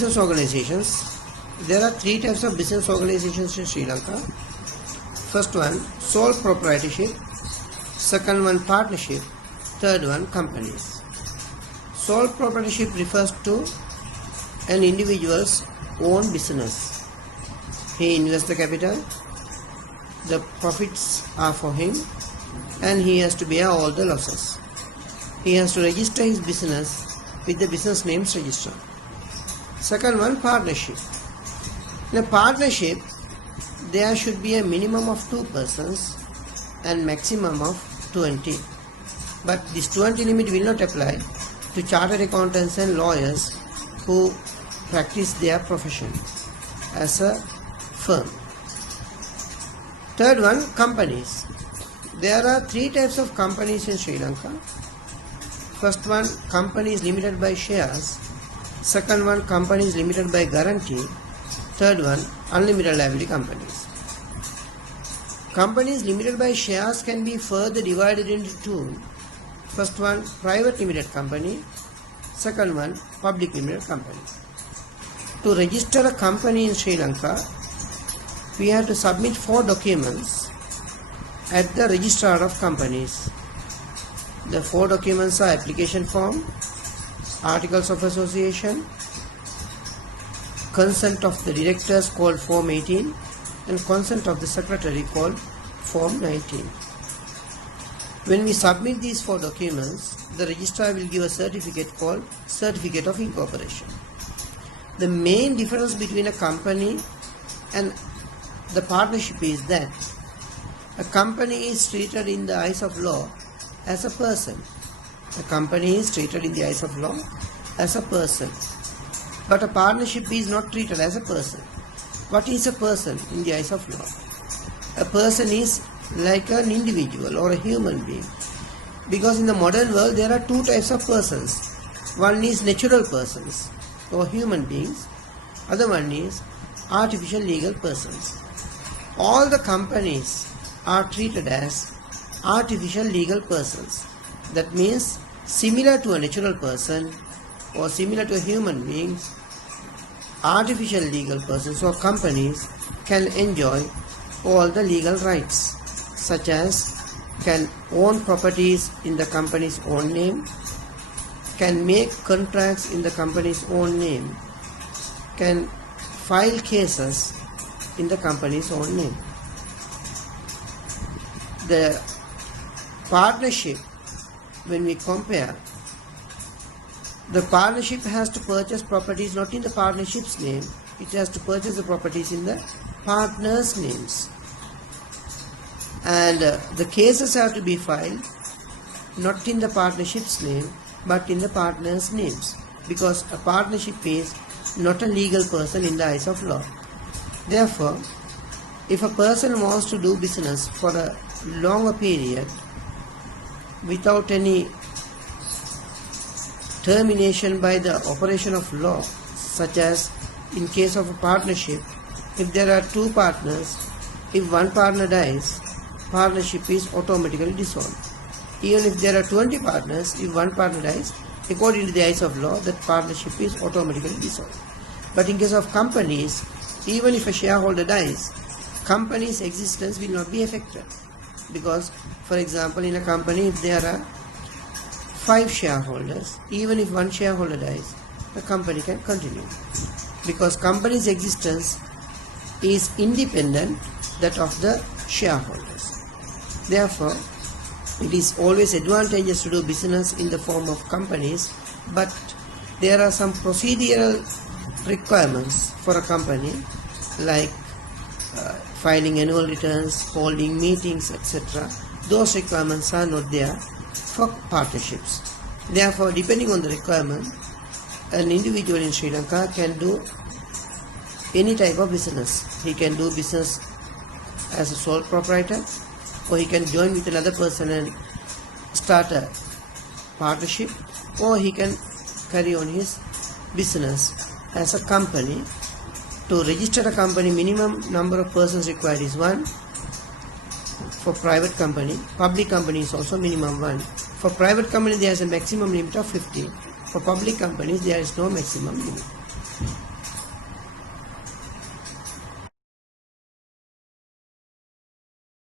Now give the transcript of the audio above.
business organizations. There are three types of business organizations in Sri Lanka. First one, sole proprietorship. Second one, partnership. Third one, companies. Sole proprietorship refers to an individual's own business. He invests the capital, the profits are for him, and he has to bear all the losses. He has to register his business with the business names register. Second one, partnership. In a partnership, there should be a minimum of 2 persons and maximum of 20. But this 20 limit will not apply to chartered accountants and lawyers who practice their profession as a firm. Third one, companies. There are 3 types of companies in Sri Lanka. First one, companies limited by shares. Second one, companies limited by guarantee. Third one, unlimited liability companies. Companies limited by shares can be further divided into 2. First one, private limited company. Second one, public limited company. To register a company in Sri Lanka, we have to submit 4 documents at the registrar of companies. The 4 documents are application form, articles of association, consent of the directors called Form 18, and consent of the secretary called Form 19. When we submit these 4 documents, the registrar will give a certificate called Certificate of Incorporation. The main difference between a company and the partnership is that a company is treated in the eyes of law as a person. A company is treated in the eyes of law as a person. But a partnership is not treated as a person. What is a person in the eyes of law? A person is like an individual or a human being. Because in the modern world there are 2 types of persons. One is natural persons or human beings. Other one is artificial legal persons. All the companies are treated as artificial legal persons. That means similar to a natural person or similar to a human being, artificial legal persons or companies can enjoy all the legal rights, such as can own properties in the company's own name, can make contracts in the company's own name, can file cases in the company's own name. The partnership, when we compare, the partnership has to purchase properties not in the partnership's name, it has to purchase the properties in the partners' names. And the cases have to be filed not in the partnership's name but in the partners' names, because a partnership is not a legal person in the eyes of law. Therefore, if a person wants to do business for a longer period without any termination by the operation of law, such as in case of a partnership, if there are 2 partners, if one partner dies, partnership is automatically dissolved. Even if there are 20 partners, if one partner dies, according to the eyes of law, that partnership is automatically dissolved. But in case of companies, even if a shareholder dies, company's existence will not be affected. Because, for example, in a company, if there are 5 shareholders, even if one shareholder dies, the company can continue. Because company's existence is independent that of the shareholders. Therefore, it is always advantageous to do business in the form of companies, but there are some procedural requirements for a company, like filing annual returns, holding meetings, etc. Those requirements are not there for partnerships. Therefore, depending on the requirement, an individual in Sri Lanka can do any type of business. He can do business as a sole proprietor, or he can join with another person and start a partnership, or he can carry on his business as a company. To register a company, minimum number of persons required is 1. For private company, public company is also minimum 1. For private company there is a maximum limit of 50. For public companies there is no maximum limit.